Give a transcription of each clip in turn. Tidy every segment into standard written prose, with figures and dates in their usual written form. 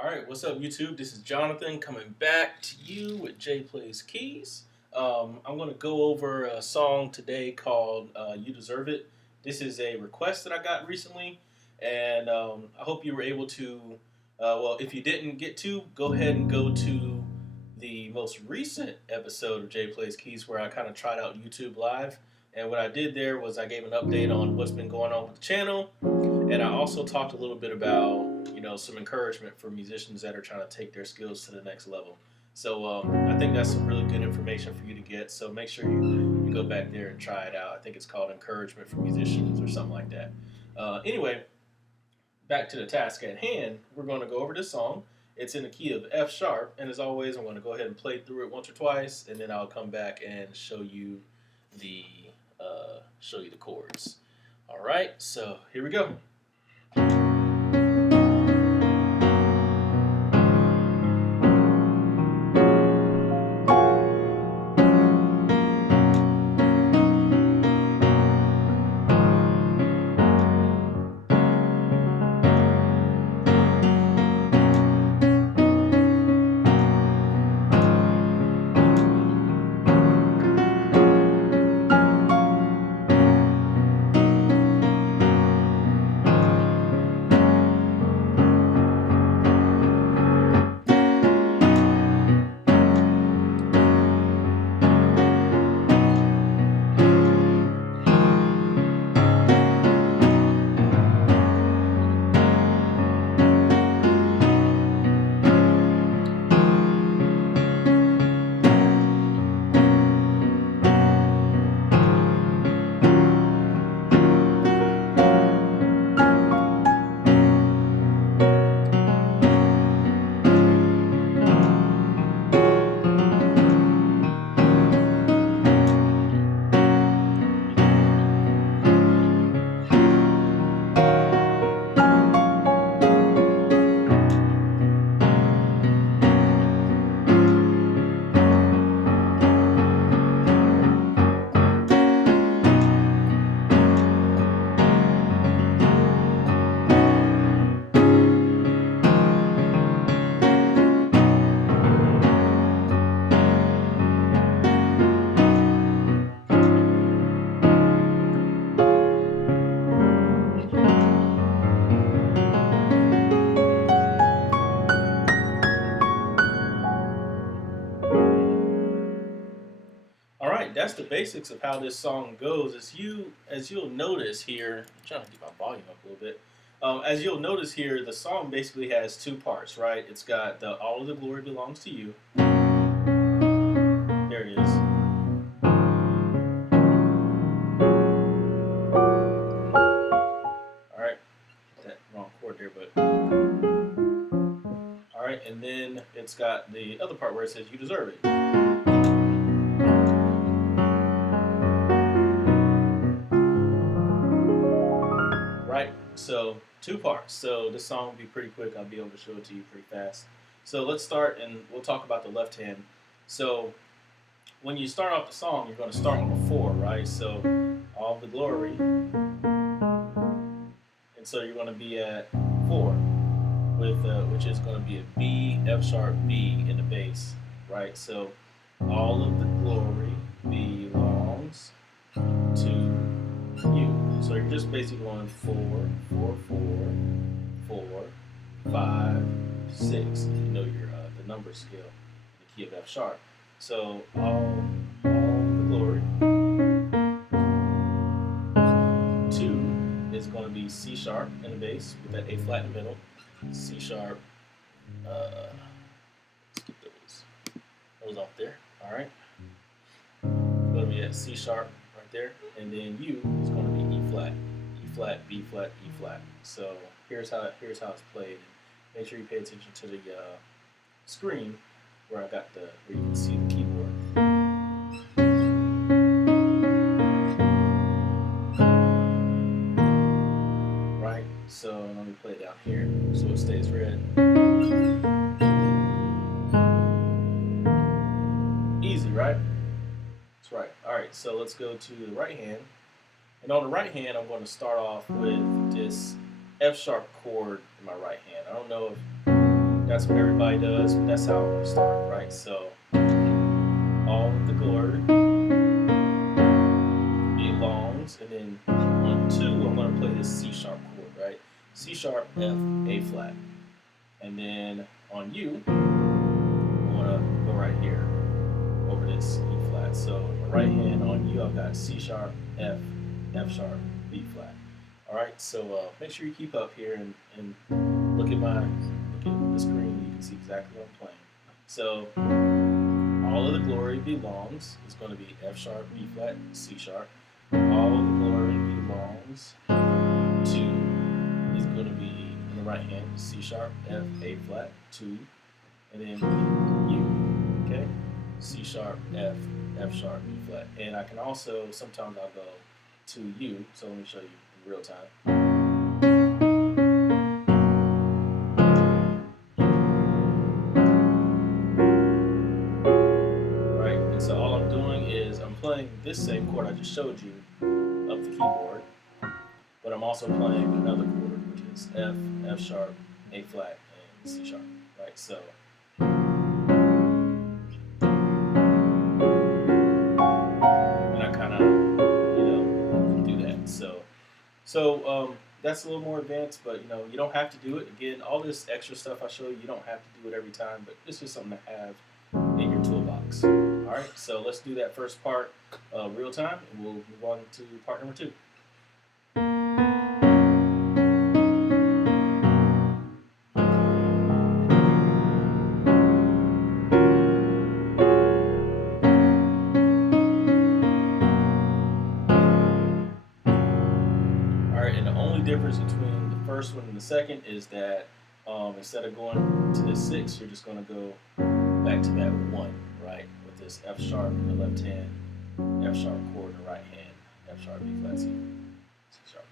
All right, what's up, YouTube? This is Jonathan coming back to you with Jay Plays Keys. I'm going to go over a song today called You Deserve It. This is a request that I got recently, and I hope you were able to. If you didn't get to, go ahead and go to the most recent episode of Jay Plays Keys where I kind of tried out YouTube Live. And what I did there was I gave an update on what's been going on with the channel, and I also talked a little bit about some encouragement for musicians that are trying to take their skills to the next level. So I think that's some really good information for you to get. So make sure you go back there and try it out. I think it's called Encouragement for Musicians or something like that. Anyway, back to the task at hand. We're going to go over this song. It's in the key of F sharp, and as always, I'm going to go ahead and play through it once or twice, and then I'll come back and show you the chords. All right, so here we go. All right, that's the basics of how this song goes. As you'll notice here, I'm trying to keep my volume up a little bit. As you'll notice here, the song basically has two parts, right? It's got the "All of the Glory Belongs to You." There it is. All right, that wrong chord there, but all right, and then it's got the other part where it says "You deserve it." Right? So two parts. So this song will be pretty quick. I'll be able to show it to you pretty fast. So let's start, and we'll talk about the left hand. So when you start off the song, you're going to start on a 4, right? So all the glory, and so you're going to be at 4 with which is going to be a B, F sharp, B in the bass, right? So all of the glory belongs to you. So you're just basically going 4, 4, 4, 4, 5, 6. You know your the number scale, the key of F sharp. So all the glory. 2 is going to be C sharp in the bass with that A flat in the middle. C sharp. Let's get those off there. All right. It's going to be at C sharp right there, and then U is going to be E flat, B flat, E flat. So here's how it's played. Make sure you pay attention to the screen where you can see the keyboard. Right. So let me play it down here so it stays red. Easy, right? That's right. All right. So let's go to the right hand. And on the right hand, I'm going to start off with this F sharp chord in my right hand. I don't know if That's what everybody does, but that's how I'm going to start, right? So, all of the glory belongs, and then on 2, I'm going to play this C sharp chord, right? C sharp, F, A flat. And then on U, I'm going to go right here over this E flat. So, in my right hand on U, I've got C sharp, F, F sharp, B flat. All right, so make sure you keep up here and look at the screen. You can see exactly what I'm playing. So all of the glory belongs is going to be F sharp, B flat, C sharp. All of the glory belongs to is going to be in the right hand C sharp, F, A flat, 2, and then U. Okay, C sharp, F, F sharp, B flat. And I can also sometimes I'll go to U. So let me show you in real time. Playing this same chord I just showed you up the keyboard, but I'm also playing another chord, which is F, F sharp, A flat, and C sharp, right? So, and I kind of, do that. So that's a little more advanced, but you don't have to do it. Again, all this extra stuff I show you, you don't have to do it every time, but it's just something to have in your toolbox. All right, so let's do that first part real time, and we'll move on to part number 2. All right, and the only difference between the first one and the second is that instead of going to this 6, you're just going to go back to that 1, right? With this F sharp in the left hand, F sharp chord in the right hand, F sharp, B flat, C sharp.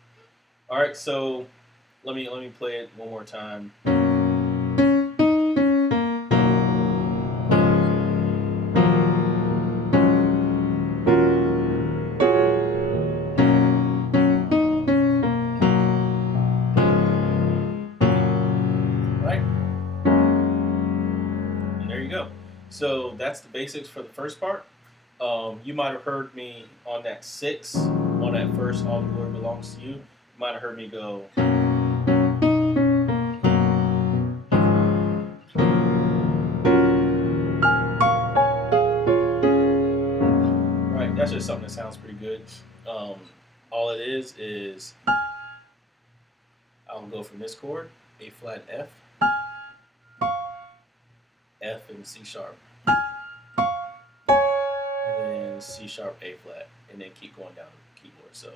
All right, so let me play it one more time. Right? And there you go. So that's the basics for the first part. You might have heard me on that 6, on that first All the Glory Belongs to You. You might have heard me go. Right, that's just something that sounds pretty good. All it is I'll go from this chord, A flat, F, F and C sharp. And C sharp, A flat, and then keep going down the keyboard. So,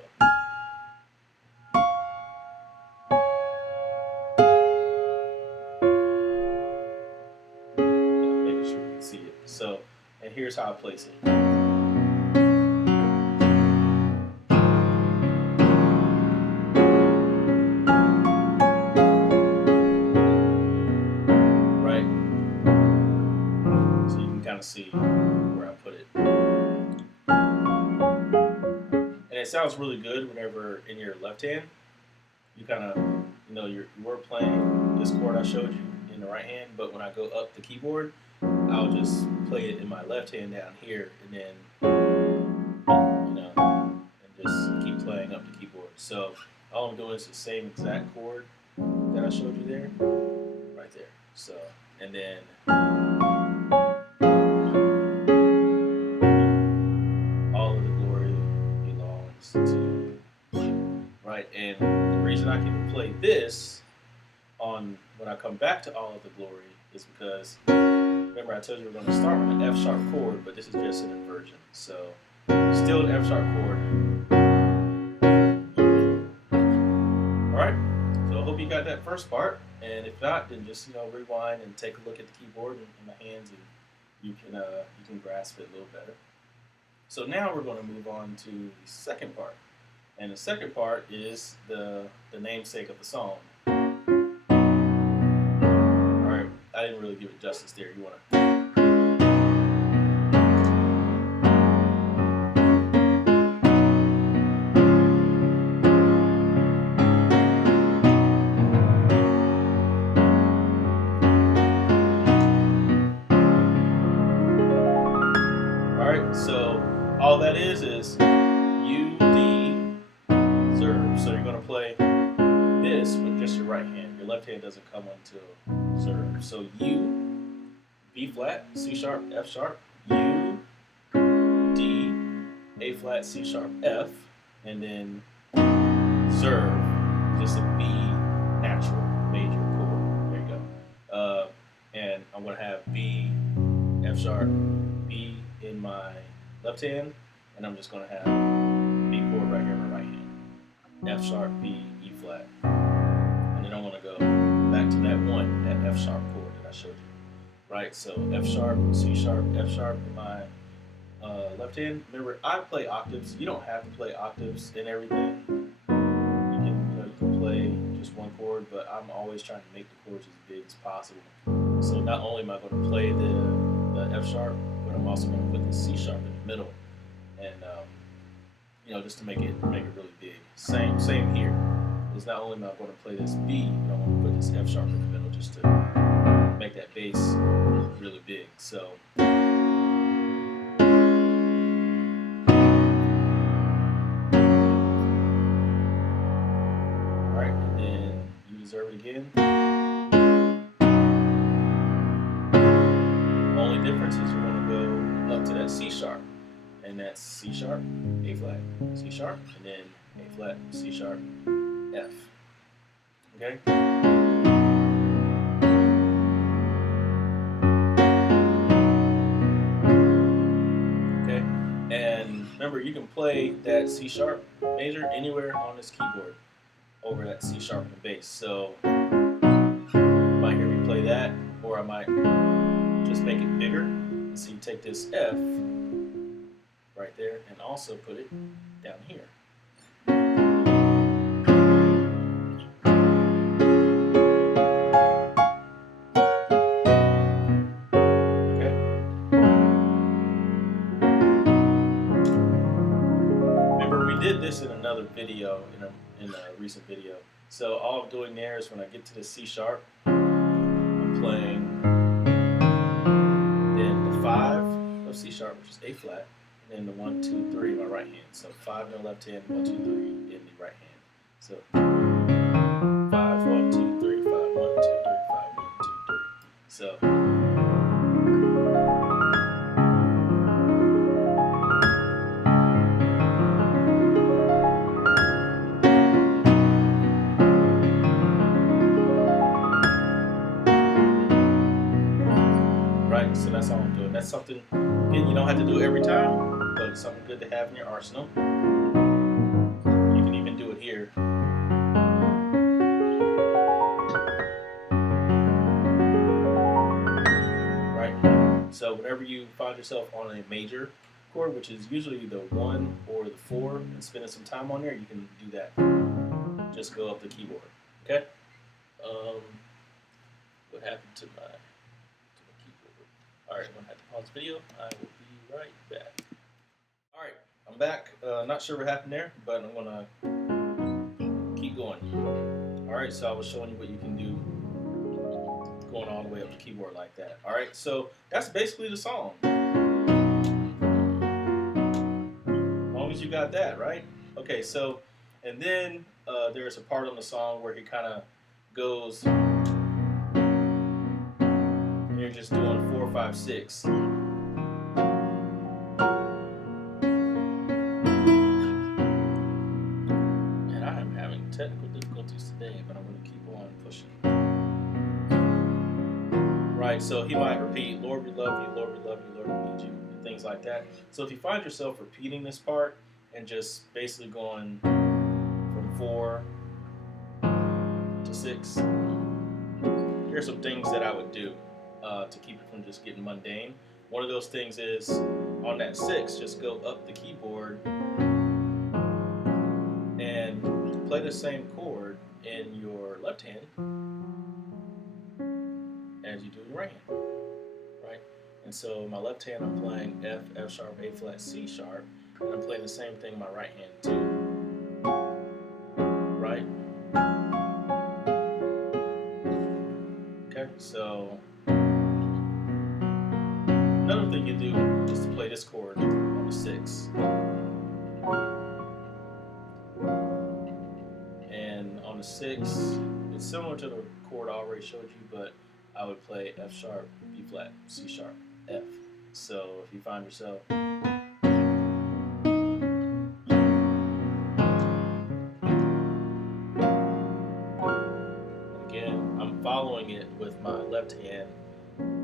making sure you can see it. So, and here's how I place it. Right. So you can kind of see where I put it. And it sounds really good whenever in your left hand, you kind of, you were playing this chord I showed you in the right hand, but when I go up the keyboard, I'll just play it in my left hand down here, and then, and just keep playing up the keyboard. So all I'm doing is the same exact chord that I showed you there, right there. So, and then all of the glory belongs to you, right? And the reason I can play this on when I come back to all of the glory is because remember I told you we're going to start with an F sharp chord, but this is just an inversion. So still an F sharp chord. All right. So I hope you got that first part, and if not, then just rewind and take a look at the keyboard in my hands, and you can grasp it a little better. So now we're going to move on to the second part, and the second part is the namesake of the song. All right, I didn't really give it justice there. You want to. that is U, D, zerv. So you're going to play this with just your right hand. Your left hand doesn't come until zerv. So U, B flat, C sharp, F sharp, U, D, A flat, C sharp, F, and then zerv, just a B natural major chord. There you go. And I'm going to have B, F sharp, B in my left hand, and I'm just going to have B chord right here in my right hand. F sharp, B, E flat. And then I'm going to go back to that F sharp chord that I showed you. Right? So F sharp, C sharp, F sharp in my left hand. Remember, I play octaves. You don't have to play octaves in everything. You can play just one chord, but I'm always trying to make the chords as big as possible. So not only am I going to play the F sharp, but I'm also going to put the C sharp in the middle, and just to make it really big. Same here. It's not only am I going to play this B, but I'm going to put this F sharp in the middle just to make that bass really big. So. Alright, and then you deserve it again. Only difference is you're going to go up to that C sharp. And that's C sharp, A flat, C sharp, and then A flat, C sharp, F. Okay? Okay? And remember, you can play that C sharp major anywhere on this keyboard over that C sharp and the bass. So you might hear me play that, or I might just make it bigger. So you take this F right there and also put it down here. Okay. Remember, we did this in another video, in a recent video. So all I'm doing there is when I get to the C sharp, I'm playing then the 5 of C sharp, which is A flat, and then the 1, 2, 3 in my right hand. So 5 in the left hand, 1, 2, 3 in the right hand. So 5, 1, 2, 3, 5, 1, 2, 3, 5, 1, 2, 3. So. Right, so that's all I'm doing. That's something, again, you don't have to do it every time, but it's something good to have in your arsenal. You can even do it here. Right? So whenever you find yourself on a major chord, which is usually the 1 or the 4, and spending some time on there, you can do that. Just go up the keyboard. Okay? What happened to my keyboard? Alright, I'm going to have to pause the video. I will be right back. Alright, I'm back. Not sure what happened there, but I'm going to keep going. Alright, so I was showing you what you can do going all the way up the keyboard like that. Alright, so that's basically the song. As long as you got that, right? Okay, so, and then there's a part on the song where he kind of goes, and you're just doing 4, 5, 6. And I am having technical difficulties today, but I'm going to keep on pushing. Right, so he might repeat, Lord, we love you, Lord, we love you, Lord, we need you, and things like that. So if you find yourself repeating this part and just basically going from 4 to 6, here's some things that I would do to keep it from just getting mundane. One of those things is on that 6, just go up the keyboard and play the same chord in your left hand as you do in your right hand, right? And so in my left hand, I'm playing F, F sharp, A flat, C sharp, and I'm playing the same thing in my right hand too, right? Okay, so another thing you do is to play this chord on the 6. And on the 6, it's similar to the chord I already showed you, but I would play F sharp, B flat, C sharp, F. So if you find yourself again, I'm following it with my left hand,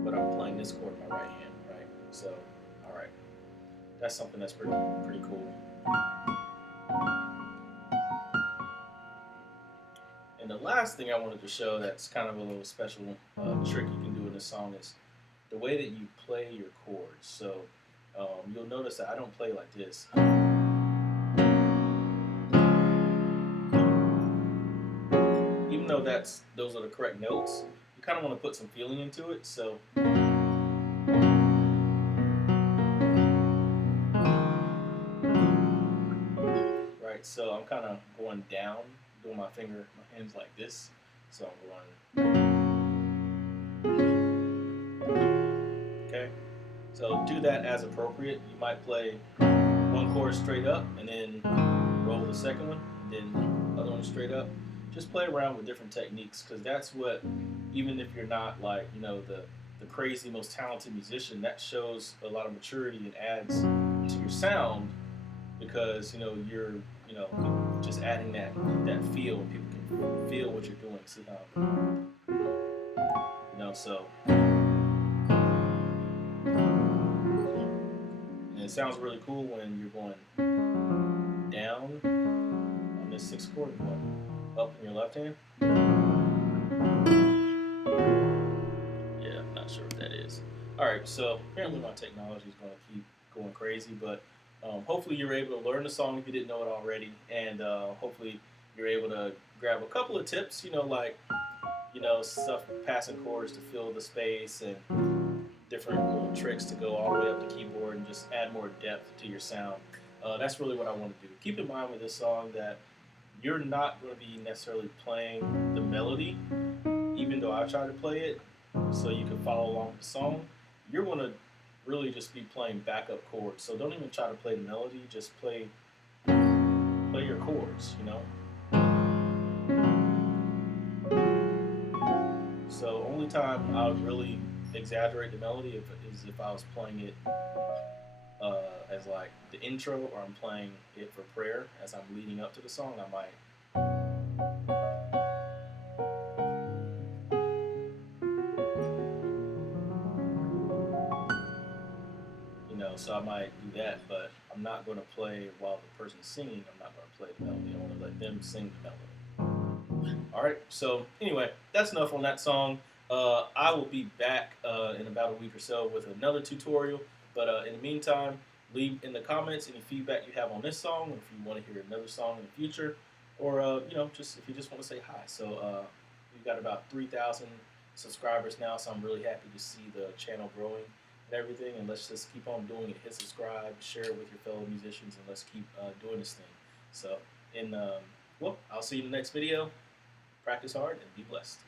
but I'm playing this chord with my right hand, right? So, all right, that's something that's pretty cool. And the last thing I wanted to show that's kind of a little special trick you can do in this song is the way that you play your chords. So you'll notice that I don't play like this. Even though those are the correct notes, you kind of want to put some feeling into it. So right, so I'm kind of going down, doing my hands like this. So I'm going. Okay, so do that as appropriate. You might play one chord straight up and then roll the second one, then other one straight up. Just play around with different techniques, because that's what, even if you're not like, the crazy most talented musician, that shows a lot of maturity and adds to your sound, because you're just adding that feel, and people can feel what you're doing. See how so. And it sounds really cool when you're going down on this 6th chord and going up in your left hand. Yeah, I'm not sure what that is. Alright, so apparently my technology is going to keep going crazy, but hopefully you're able to learn the song if you didn't know it already, and hopefully you're able to grab a couple of tips, stuff, passing chords to fill the space, and different little tricks to go all the way up the keyboard and just add more depth to your sound. That's really what I want to do. Keep in mind with this song that you're not going to be necessarily playing the melody, even though I try to play it so you can follow along with the song. You're going to really just be playing backup chords. So don't even try to play the melody, just play your chords, So only time I would really exaggerate the melody is if I was playing it as like the intro, or I'm playing it for prayer as I'm leading up to the song. I might so I might do that, but I'm not going to play while the person's singing. I'm not going to play the melody. I want to let them sing the melody. All right, so anyway, that's enough on that song. I will be back in about a week or so with another tutorial, but in the meantime, leave in the comments any feedback you have on this song, or if you want to hear another song in the future, or just if you just want to say hi. So we've got about 3,000 subscribers now, so I'm really happy to see the channel growing and everything, and let's just keep on doing it. Hit subscribe, share it with your fellow musicians, and let's keep doing this thing. So, I'll see you in the next video. Practice hard and be blessed.